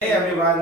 Hey everyone,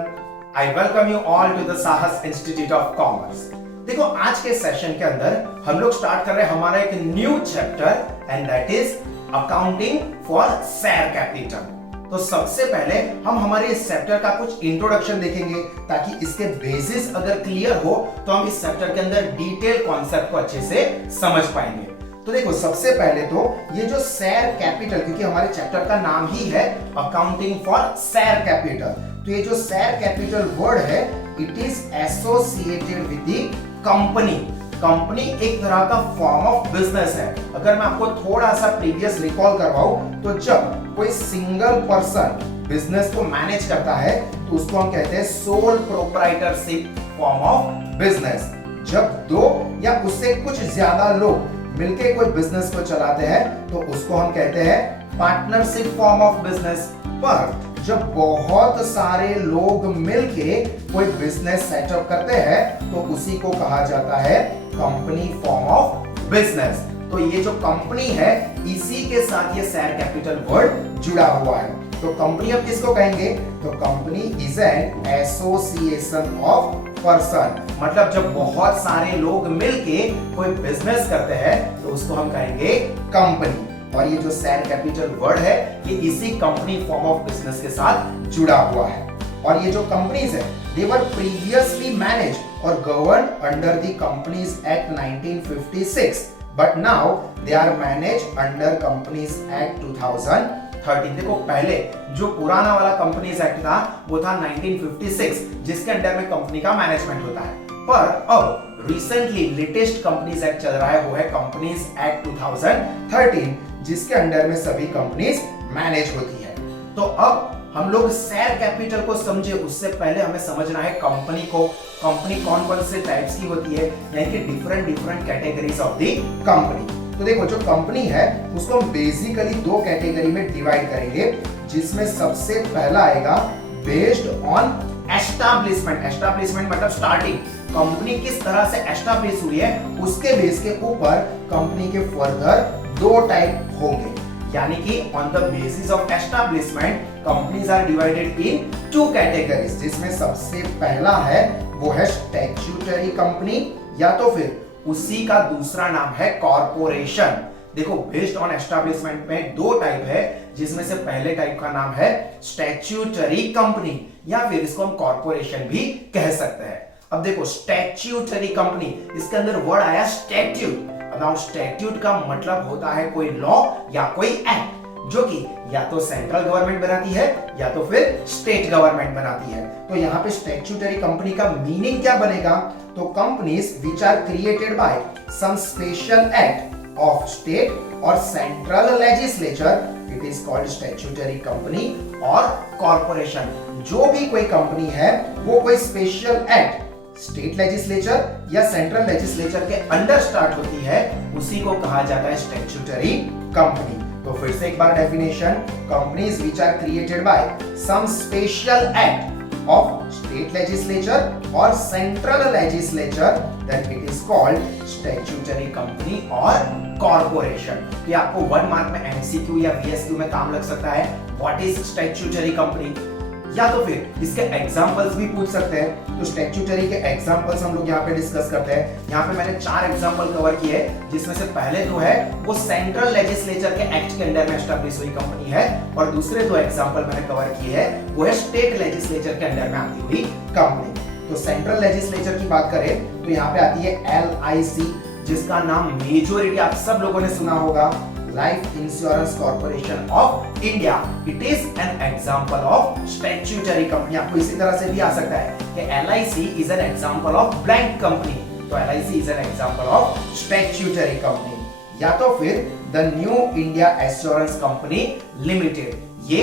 I welcome you all to the साहस institute of commerce. देखो आज के सेशन के अंदर हम लोग स्टार्ट कर रहे हैं हमारा एक new chapter and that is accounting for share capital. तो सबसे पहले हम हमारे इस चैप्टर का कुछ इंट्रोडक्शन देखेंगे ताकि इसके बेसिस अगर क्लियर हो तो हम इस चैप्टर के अंदर डिटेल कॉन्सेप्ट को अच्छे से समझ पाएंगे। तो देखो सबसे पहले तो ये जो शेयर कैपिटल, क्योंकि हमारे चैप्टर का नाम ही है अकाउंटिंग फॉर शेयर कैपिटल, तो ये जो शेयर कैपिटल वर्ड है it is associated with the company. Company एक तरह का फॉर्म ऑफ बिजनेस है। अगर मैं आपको थोड़ा सा प्रीवियस रिकॉल करवाऊं तो जब कोई सिंगल पर्सन बिजनेस को मैनेज करता है तो उसको हम कहते हैं sole proprietorship form of business. जब दो या उससे कुछ ज्यादा लोग मिलके कोई बिजनेस को चलाते हैं तो उसको हम कहते हैं पार्टनरशिप फॉर्म ऑफ बिजनेस। पर जब बहुत सारे लोग मिलके कोई बिजनेस सेटअप करते हैं तो उसी को कहा जाता है कंपनी फॉर्म ऑफ बिजनेस। तो ये जो कंपनी है इसी के साथ ये शेयर कैपिटल वर्ड जुड़ा हुआ है। तो कंपनी अब किसको कहेंगे? तो company is an association of person, मतलब जब बहुत सारे लोग मिलके कोई बिजनेस करते हैं तो उसको हम कहेंगे कंपनी। और ये जो शेयर कैपिटल वर्ड है ये इसी कंपनी फॉर्म ऑफ बिजनेस के साथ जुड़ा हुआ है। और ये जो कंपनीज है दे वर प्रीवियसली मैनेज और govern under the companies act 1956 but now they are manage under companies act 2013। देखो पहले जो पुराना वाला कंपनीज एक्ट था वो था 1956 जिसके अंडर में कंपनी का मैनेजमेंट होता है। पर अब रिसेंटली लेटेस्ट कंपनीज एक्ट चल रहा है वो है कंपनीज एक्ट 2013 जिसके अंडर में सभी कंपनीज मैनेज होती है। तो अब हम लोग शेयर कैपिटल को समझे उससे पहले हमें समझना है कंपनी को। कंपनी कौन कौन से टाइप्स की होती है, यानी कि different categories of the company. तो देखो जो कंपनी है उसको हम बेसिकली दो कैटेगरी में डिवाइड करेंगे, जिसमें सबसे पहला आएगा बेस्ड ऑन एस्टैब्लिशमेंट। एस्टैब्लिशमेंट मतलब स्टार्टिंग, कंपनी किस तरह से एस्टैब्लिश हुई है उसके बेस के ऊपर कंपनी के फर्दर दो टाइप होंगे, यानी कि on the basis of establishment companies are divided into categories, जिसमें सबसे पहला है वो है स्टैट्यूटरी कंपनी या तो फिर उसी का दूसरा नाम है कॉर्पोरेशन। देखो बेस्ड ऑन एस्टैब्लिशमेंट में दो टाइप है, जिसमें से पहले टाइप का नाम है स्टैट्यूटरी कंपनी या फिर इसको हम कॉर्पोरेशन भी कह सकते हैं। अब देखो स्टैट्यूटरी कंपनी, इसके अंदर वर्ड आया स्टैट्यूट। अब स्टैट्यूट का मतलब होता है कोई लॉ या कोई एक्ट जो कि या तो सेंट्रल गवर्नमेंट बनाती है या तो फिर स्टेट गवर्नमेंट बनाती है। तो यहाँ पे स्टैट्यूटरी कंपनी का मीनिंग क्या बनेगा? तो companies which are created by some special act of state और central legislature it is called statutory company और कॉर्पोरेशन। जो भी कोई कंपनी है वो कोई स्पेशल एक्ट स्टेट लेजिस्लेचर या सेंट्रल लेजिस्लेचर के अंडर स्टार्ट होती है उसी को कहा जाता है स्टैट्यूटरी कंपनी। तो फिर से एक बार definition, companies which are created by some special act of state legislature और central legislature then it is called statutory company और कॉर्पोरेशन। ये आपको 1 मार्क में एमसीक्यू या वीएसक्यू में काम लग सकता है, व्हाट इज स्टैट्यूटरी कंपनी, या तो फिर इसके एग्जांपल्स भी पूछ सकते हैं। तो स्टैट्यूटरी के एग्जांपल्स हम लोग यहाँ पे डिस्कस करते हैं। यहाँ पे मैंने 4 एग्जांपल कवर किए हैं, जिसमें से पहले जो है वो सेंट्रल लेजिस्लेचर के एक्ट के अंडर में एस्टैब्लिश हुई कंपनी है और दूसरे 2 एग्जांपल मैंने कवर किए हैं वो है स्टेट लेजिस्लेचर के अंडर में आती हुई कंपनी। तो सेंट्रल लेजिस्लेचर की बात करें तो यहाँ पे आती है एलआईसी, जिसका नाम मेजॉरिटी आप सब लोगों ने सुना होगा, life insurance corporation of India. It is an example of statutory company. आपको इसी तरह से भी आ सकता है कि LIC is an example of blank company, तो LIC is an example of statutory company. या तो फिर the new India assurance company limited, ये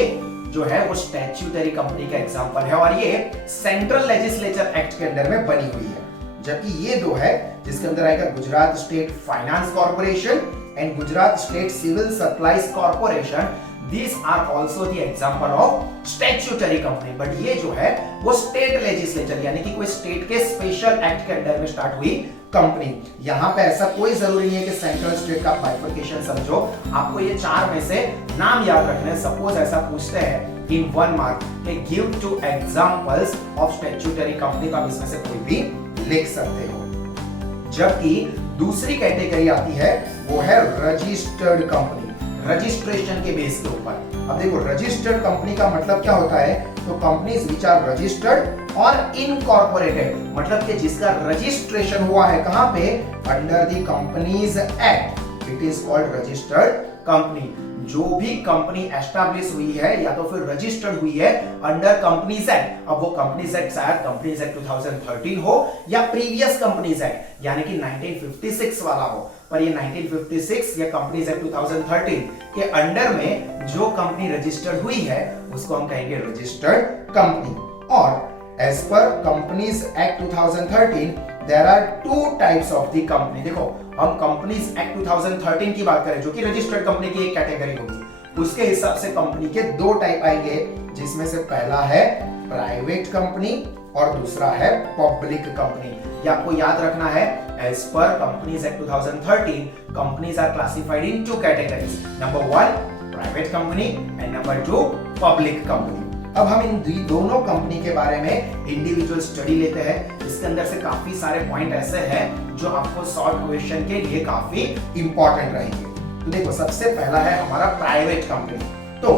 जो है वो स्टैट्यूटरी कंपनी का एग्जांपल है और ये सेंट्रल लेजिस्लेचर एक्ट के अंडर में बनी हुई है। जबकि ये दो है जिसके अंदर आएगा Gujarat state finance corporation and Gujarat state civil supplies corporation, these are also the example of statutory company। But ये जो है वो स्टेट लेजिस्लेचर यानी कि कोई स्टेट के स्पेशल एक्ट के अंडर में स्टार्ट हुई कंपनी। यहाँ पे ऐसा कोई जरूरी नहीं है कि सेंट्रल स्टेट का बाइफर्केशन समझो, आपको ये 4 में से नाम याद रखने। सपोज ऐसा पूछते हैं इन 1 मार्क के give 2 examples of statutory company का इसमें से कोई भी लिख सकते हो। जबकि दूसरी कैटेगरी आती है वो है रजिस्टर्ड कंपनी, रजिस्ट्रेशन के बेस के ऊपर। अब देखो रजिस्टर्ड कंपनी का मतलब क्या होता है, तो कंपनीज विच आर रजिस्टर्ड और इनकॉर्पोरेटेड, मतलब कि जिसका रजिस्ट्रेशन हुआ है कहां पे, under the companies act, it is called registered company. जो भी कंपनी एस्टैब्लिश हुई है या तो फिर रजिस्टर्ड हुई है अंडर कंपनीज एक्ट, अब वो कंपनीज एक्ट शायद कंपनीज एक्ट 2013 हो या प्रीवियस कंपनीज एक्ट यानी कि 1956 वाला हो, पर ये 1956 या कंपनीज एक्ट 2013 के अंडर में जो कंपनी रजिस्टर्ड हुई है उसको हम कहेंगे रजिस्टर्ड कंपनी। और as per companies act 2013 there are 2 types of the company. देखो हम कंपनीज एक्ट 2013 की बात करें जो कि रजिस्टर्ड कंपनी की एक कैटेगरी होगी, उसके हिसाब से कंपनी के 2 टाइप आएंगे, जिसमें से पहला है प्राइवेट कंपनी और दूसरा है पब्लिक कंपनी। ये आपको याद रखना है, as per companies act 2013 companies are classified in 2 categories, number 1 private company and number 2 public company. अब हम इन दोनों कंपनी के बारे में इंडिविजुअल स्टडी लेते हैं। इसके अंदर से काफी सारे पॉइंट ऐसे हैं जो आपको शॉर्ट क्वेश्चन के लिए काफी इंपॉर्टेंट रहेंगे। तो देखो सबसे पहला है हमारा प्राइवेट कंपनी। तो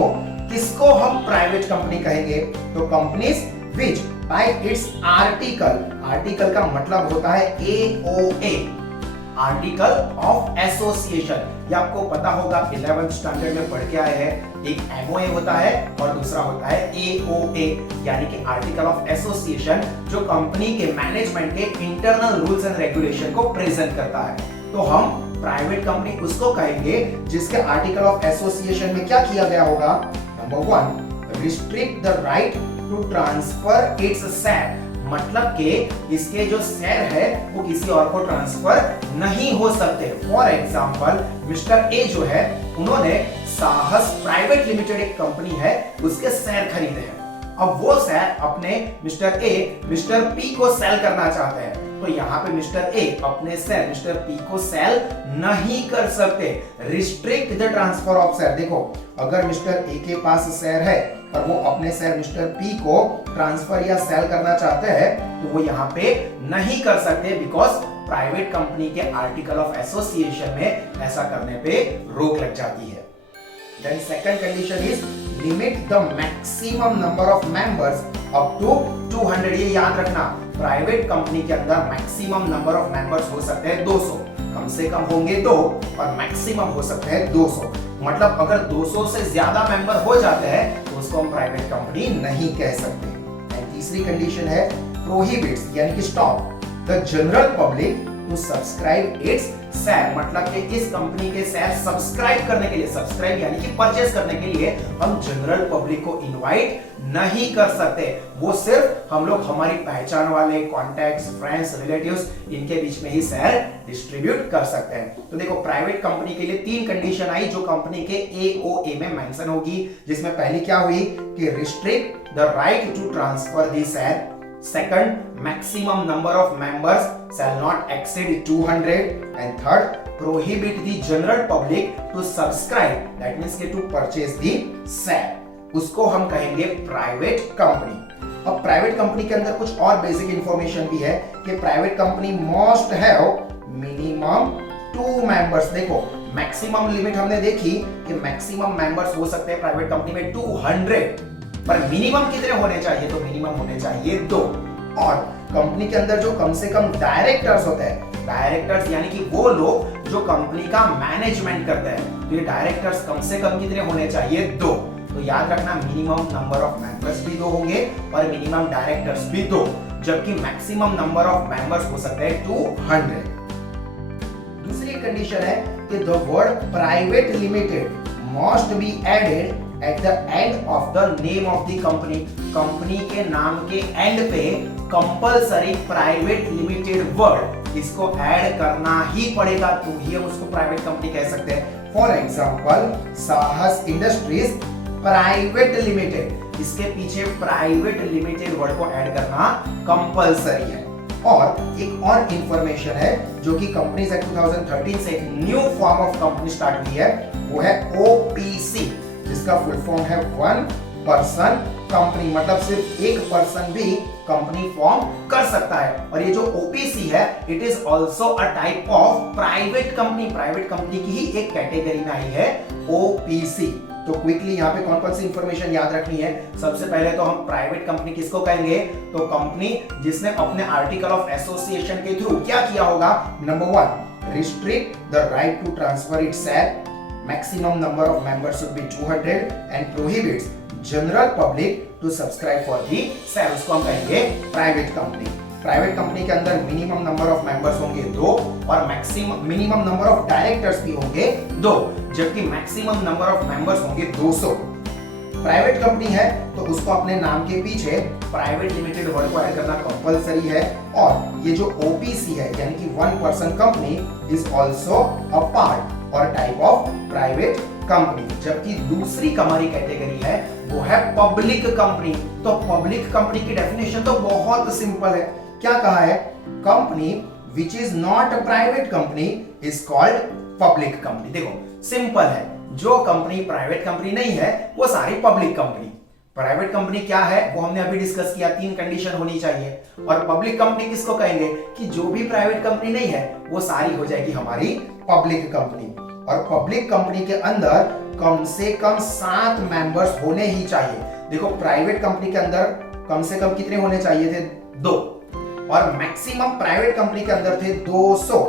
किसको हम प्राइवेट कंपनी कहेंगे, तो companies which bye it's article, article का मतलब होता है AOA, आर्टिकल ऑफ एसोसिएशन। ये आपको पता होगा 11th स्टैंडर्ड में पढ़ के आए हैं, एक MOA होता है और दूसरा होता है AOA यानी कि आर्टिकल ऑफ एसोसिएशन, जो कंपनी के मैनेजमेंट के इंटरनल रूल्स एंड रेगुलेशन को प्रेजेंट करता है। तो हम प्राइवेट कंपनी उसको कहेंगे जिसके आर्टिकल ऑफ एसोसिएशन में क्या किया गया होगा, number 1 restrict the right to transfer its share, मतलब कि इसके जो शेयर है वो किसी और को ट्रांसफर नहीं हो सकते। फॉर एग्जांपल मिस्टर ए जो है उन्होंने साहस प्राइवेट लिमिटेड एक कंपनी है उसके शेयर खरीदे हैं, अब वो शेयर अपने मिस्टर ए मिस्टर पी को सेल करना चाहते हैं, तो यहाँ पे मिस्टर ए अपने शेयर मिस्टर पी को सेल नहीं कर सकते, restrict the transfer of share. देखो अगर मिस्टर ए के पास शेयर है पर वो अपने शेयर मिस्टर पी को ट्रांसफर या सेल करना चाहते हैं तो वो यहाँ पे नहीं कर सकते, बिकॉज प्राइवेट कंपनी के आर्टिकल ऑफ एसोसिएशन में ऐसा करने पे रोक लग जाती है। Then second condition is limit the maximum number of members up to 200। ये याद रखना, प्राइवेट कंपनी के अंदर मैक्सिमम नंबर ऑफ मेंबर्स हो सकते हैं 200, कम से कम होंगे 2 और मैक्सिमम हो सकते हैं 200। मतलब अगर 200 से ज्यादा मेंबर हो जाते हैं तो उसको हम प्राइवेट कंपनी नहीं कह सकते। एंड तीसरी कंडीशन है प्रोहिबिट्स यानी कि stop the general public to subscribe its share, मतलब कि इस कंपनी के शेयर सब्सक्राइब करने के लिए, सब्सक्राइब यानी कि परचेज करने के लिए हम जनरल पब्लिक को इनवाइट नहीं कर सकते, वो सिर्फ हम लोग हमारी पहचान वाले कॉन्टैक्ट्स, फ्रेंड्स, रिलेटिव्स इनके बीच में ही शेयर डिस्ट्रीब्यूट कर सकते हैं। तो देखो प्राइवेट कंपनी के लिए 3 कंडीशन आई जो कंपनी के AOA में मेंशन होगी, जिसमें पहली क्या हुई कि restrict the right to transfer the share, second maximum number of members shall not exceed 200, and third prohibit the general public to subscribe, that means to purchase the share, उसको हम कहेंगे प्राइवेट कंपनी। अब private company के अंदर कुछ और basic information भी है कि private company must have minimum 2 members. देखो मैक्सिमम लिमिट हमने देखी कि मैक्सिमम मेंबर्स हो सकते हैं प्राइवेट कंपनी में 200, पर मिनिमम कितने होने चाहिए, तो मिनिमम होने चाहिए 2। और कंपनी के अंदर जो कम से कम डायरेक्टर्स होते हैं, डायरेक्टर्स यानी कि वो लोग जो कंपनी का मैनेजमेंट करते हैं, तो ये डायरेक्टर्स कम से कम कितने होने चाहिए, 2। तो याद रखना मिनिमम नंबर ऑफ मेंबर्स भी 2 होंगे और मिनिमम डायरेक्टर्स भी 2, जबकि मैक्सिमम नंबर ऑफ मेंबर्स हो सकते हैं 200। दूसरी कंडीशन है कि the word private limited must be added at the end of the name of the company, company के नाम के एंड पे कंपलसरी प्राइवेट लिमिटेड वर्ड इसको ऐड करना ही पड़ेगा, तो ही हम उसको प्राइवेट कंपनी कह सकते हैं। फॉर एग्जांपल साहस इंडस्ट्रीज प्राइवेट लिमिटेड, इसके पीछे प्राइवेट लिमिटेड वर्ड को ऐड करना कंपलसरी है। और एक और इंफॉर्मेशन है जो कि कंपनीज एक्ट 2013 से एक new form of company start हुई है, वो है OPC, जिसका फुल फॉर्म है वन पर्सन कंपनी, मतलब सिर्फ एक पर्सन भी कंपनी फॉर्म कर सकता है। और ये जो ओपीसी है it is also a type of private company, private company की ही एक कैटेगरी में आई है ओपीसी। तो क्विकली यहाँ पे कौन कौन सी इंफॉर्मेशन याद रखनी है। सबसे पहले तो हम प्राइवेट कंपनी किसको कहेंगे, तो कंपनी जिसने अपने आर्टिकल ऑफ एसोसिएशन के थ्रू क्या किया होगा, number 1 restrict the right to transfer its share, maximum number of members should be 200 and prohibits general public to subscribe for the share, उसको हम कहेंगे प्राइवेट कंपनी। प्राइवेट कंपनी के अंदर minimum number of members होंगे 2 और minimum number of directors भी होंगे 2, जबकि मैक्सिमम नंबर ऑफ मेंबर्स होंगे 200। प्राइवेट कंपनी है तो उसको अपने नाम के पीछे प्राइवेट लिमिटेड वर्ड को ऐड करना कंपलसरी है। और ये जो ओपीसी है यानी कि one person company is also a part और टाइप ऑफ प्राइवेट कंपनी। जबकि दूसरी हमारी कैटेगरी है वो है पब्लिक कंपनी। तो पब्लिक कंपनी की डेफिनेशन तो बहुत सिंपल है, क्या कहा है, company which is not a private company is called public company. देखो सिंपल है, जो कंपनी प्राइवेट कंपनी नहीं है वो सारी पब्लिक कंपनी। प्राइवेट कंपनी क्या है वो हमने अभी डिस्कस किया, 3 कंडीशन होनी चाहिए। और पब्लिक कंपनी किसको कहेंगे कि जो भी प्राइवेट कंपनी नहीं है वो सारी हो जाएगी हमारी पब्लिक कंपनी। और पब्लिक कंपनी के अंदर कम से कम 7 मेंबर्स होने ही चाहिए। देखो प्राइवेट कंपनी के अंदर कम से कम कितने होने चाहिए थे, 2, और मैक्सिमम प्राइवेट कंपनी के अंदर थे 200,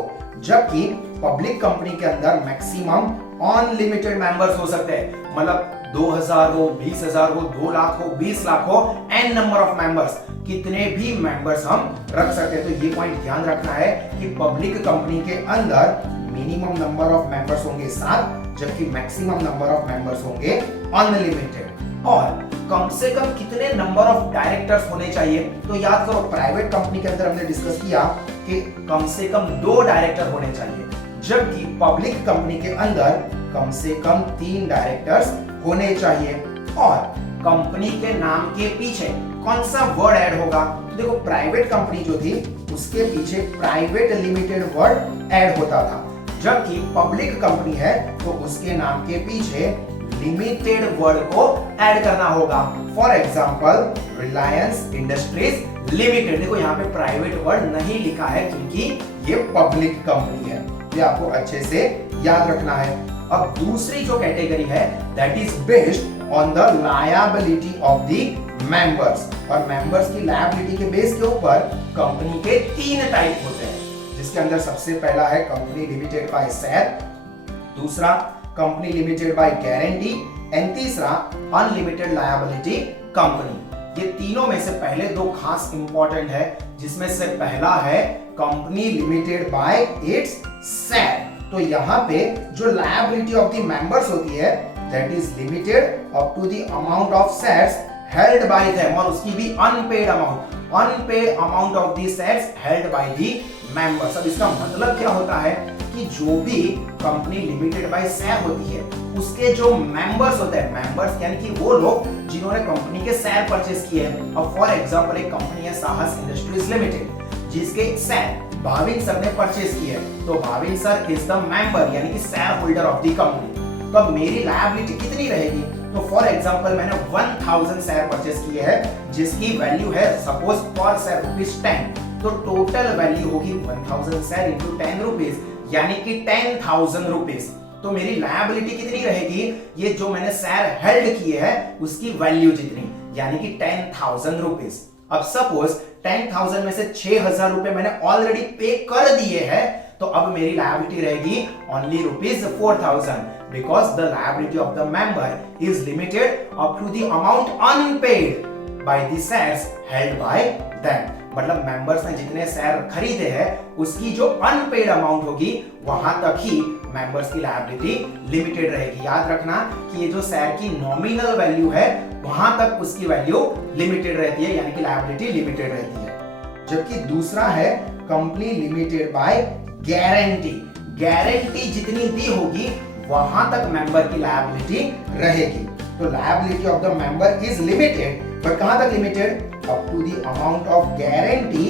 जबकि पब्लिक कंपनी के अंदर मैक्सिमम अनलिमिटेड मेंबर्स हो सकते हैं। मतलब 2000 हो, 20,000 हो, 2 लाख हो, 20 लाख हो, n नंबर ऑफ मेंबर्स, कितने भी मेंबर्स हम रख सकते हैं। तो ये पॉइंट ध्यान रखना है कि पब्लिक कंपनी के अंदर मिनिमम नंबर ऑफ मेंबर्स होंगे 7, जबकि मैक्सिमम नंबर ऑफ मेंबर्स होंगे अनलिमिटेड। और कम से कम कितने नंबर ऑफ डायरेक्टर्स होने चाहिए, तो याद करो प्राइवेट कंपनी के अंदर हमने डिस्कस किया कि कम से कम 2 डायरेक्टर होने चाहिए, जबकि पब्लिक कंपनी के अंदर कम से कम 3 डायरेक्टर्स होने चाहिए। और कंपनी के नाम के पीछे कौन सा वर्ड ऐड होगा, तो देखो प्राइवेट कंपनी जो थी उसके पीछे प्राइवेट लिमिटेड वर्ड ऐड होता था, जबकि पब्लिक कंपनी है तो उसके नाम के पीछे लिमिटेड वर्ड को ऐड करना होगा। For example Reliance industries limited, देखो यहाँ पे प्राइवेट वर्ड नहीं लिखा है क्योंकि ये पब्लिक कंपनी है, ये आपको अच्छे से याद रखना है। अब दूसरी जो कैटेगरी है that is based on the liability of the members, और मेंबर्स की लायबिलिटी के बेस के ऊपर कंपनी के 3 टाइप होते हैं, जिसके अंदर सबसे पहला है कंपनी लिमिटेड बाय शेयर, दूसरा company limited by guarantee and तीसरा अनलिमिटेड लायबिलिटी कंपनी। ये तीनों में से पहले 2 खास इंपॉर्टेंट है, जिसमें से पहला है company limited by its share. तो यहाँ पे जो लायबिलिटी ऑफ द मेंबर्स होती है that is limited up to the amount of shares held by them, और उसकी भी unpaid amount of the shares held by the members. अब इसका मतलब क्या होता है कि जो भी कंपनी लिमिटेड बाय शेयर होती है उसके जो मेंबर्स होते हैं, मेंबर्स यानी कि वो लोग जिन्होंने कंपनी के शेयर परचेस किए हैं। अब फॉर एग्जांपल एक कंपनी है साहस इंडस्ट्रीज लिमिटेड जिसके शेयर भाविन सर ने परचेस किए हैं, तो Bhavin sir is the member यानी कि share holder of the company. तो अब मेरी लायबिलिटी कितनी रहेगी, तो फॉर एग्जांपल मैंने 1000 शेयर परचेस किए हैं जिसकी वैल्यू है सपोज पर शेयर ₹10, तो टोटल वैल्यू होगी 1000 शेयर इंटू 10 रुपीज यानी कि 10,000 रुपीज। तो मेरी लायबिलिटी कितनी रहेगी, ये जो मैंने शेयर हेल्ड किए हैं उसकी वैल्यू जितनी यानी कि 10,000 रुपीज। अब सपोज 10,000 में से 6,000 रुपए मैंने ऑलरेडी पे कर दिए हैं, तो अब मेरी लायबिलिटी रहेगी only ₹4,000 because the liability of the member is limited up to the amount unpaid by the shares held by them. मतलब मेंबर्स ने जितने शेयर खरीदे हैं उसकी जो अनपेड अमाउंट होगी वहां तक ही मेंबर्स की लायबिलिटी लिमिटेड रहेगी। याद रखना कि ये जो शेयर की नॉमिनल वैल्यू है वहां तक उसकी वैल्यू लिमिटेड रहती है यानी कि लायबिलिटी लिमिटेड रहती है। जबकि दूसरा है company limited by guarantee, guarantee जितनी दी होगी वहां तक मेंबर की लायबिलिटी रहेगी। तो liability of the member is limited, but कहां तक limited, up to the amount of guarantee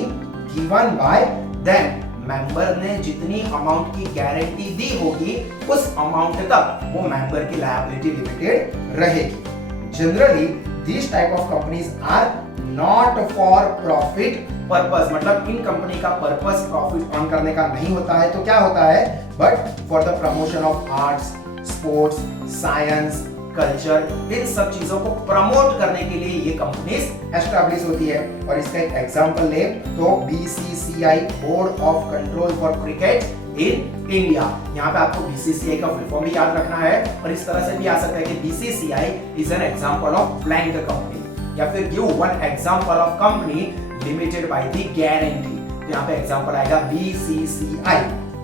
given by them. Member ने जितनी अमाउंट की गारंटी दी होगी उस अमाउंट तक वो मेंबर की लायबिलिटी लिमिटेड रहेगी। Generally this type of companies are not for profit purpose, मतलब इन कंपनी का पर्पस प्रॉफिट अर्न करने का नहीं होता है, तो क्या होता है, but for the promotion of arts, sports, science, culture, इन सब चीजों को प्रमोट करने के लिए ये कंपनीज एस्टैब्लिश होती है। और इसका एक एग्जांपल ले तो BCCI, board of control for cricket in India. यहाँ पे आपको बीसीसीआई का फुल फॉर्म भी याद रखना है, और इस तरह से भी आ सकता है कि BCCI is an example of blank company, या फिर give one example of company limited by the guarantee. तो यहाँ पे एग्जांपल आएगा BCCI,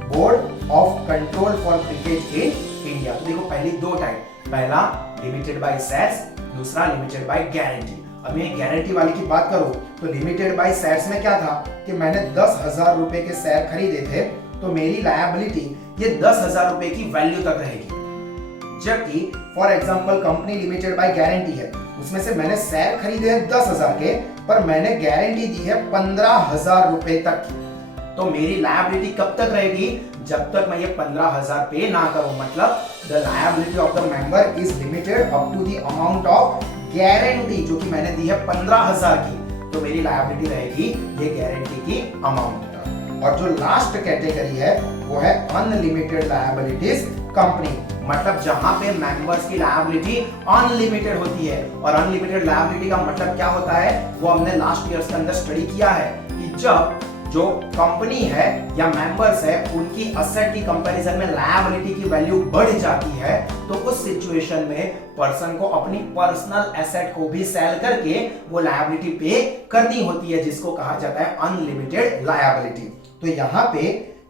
board of control for cricket in India. तो देखो पहली दो टाइप, पहला लिमिटेड बाय शेयर्स, दूसरा लिमिटेड बाय गारंटी। अब मैं गारंटी वाली की बात करूं तो लिमिटेड बाय शेयर्स में क्या था कि मैंने 10,000 रुपए के शेयर खरीदे थे, तो मेरी लायबिलिटी ये 10,000 रुपए की वैल्यू तक रहेगी। जबकि for example company limited by guarantee है, उसमें से मैंने शेयर खरीदे हैं 10,000 के, पर मैंने गारंटी दी है 15,000 रुपए तक की। तो मेरी लायबिलिटी कब तक रहेगी, जब तक मैं ये 15,000 पे ना करूं। मतलब the liability of the member is limited up to the amount of guarantee, जो कि मैंने दी है 15,000 की, तो मेरी लायबिलिटी रहेगी ये गारंटी की अमाउंट तक। और जो लास्ट कैटेगरी है वो है अनलिमिटेड लायबिलिटीज कंपनी, मतलब जहां पे मेंबर्स की लायबिलिटी अनलिमिटेड होती है। और अनलिमिटेड लायबिलिटी का मतलब क्या होता है, वो हमने लास्ट ईयर्स के अंदर स्टडी किया है कि जब जो कंपनी है या मेंबर्स है उनकी असेट की कंपैरिजन में लायबिलिटी की वैल्यू बढ़ जाती है, तो उस सिचुएशन में पर्सन को अपनी पर्सनल एसेट को भी सेल करके वो लायबिलिटी पे करनी होती है, जिसको कहा जाता है अनलिमिटेड लायबिलिटी। तो यहाँ पे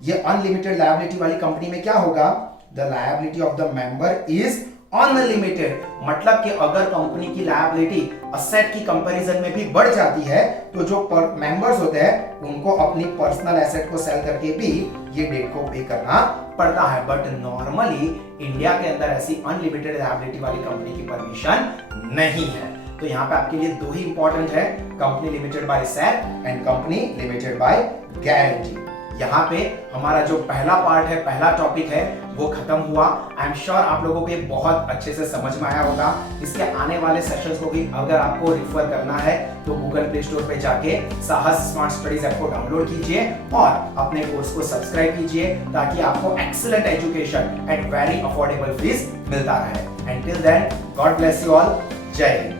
ये अनलिमिटेड लायबिलिटी वाली कंपनी में क्या होगा, the liability of the member is unlimited, मतलब कि अगर कंपनी की लायबिलिटी असेट की कंपैरिजन में भी बढ़ जाती है, तो जो मेंबर्स होते हैं उनको अपनी पर्सनल एसेट को सेल करके भी ये डेट को पे करना पड़ता है। बट नॉर्मली इंडिया के अंदर ऐसी अनलिमिटेड लायबिलिटी वाली कंपनी की परमिशन नहीं है। तो यहाँ पे आपके लिए दो ही इंपॉर्टेंट है, company limited by share and company limited by guarantee. यहाँ पे हमारा जो पहला पार्ट है, पहला टॉपिक है, वो खत्म हुआ। आई एम श्योर आप लोगों को ये बहुत अच्छे से समझ में आया होगा। इसके आने वाले सेशंस को भी अगर आपको रिफर करना है तो गूगल प्ले स्टोर पे जाके साहस स्मार्ट स्टडीज ऐप को डाउनलोड कीजिए और अपने कोर्स को सब्सक्राइब कीजिए, ताकि आपको excellent education at very affordable fees मिलता रहे। Until then, God bless you all. जय हिंद।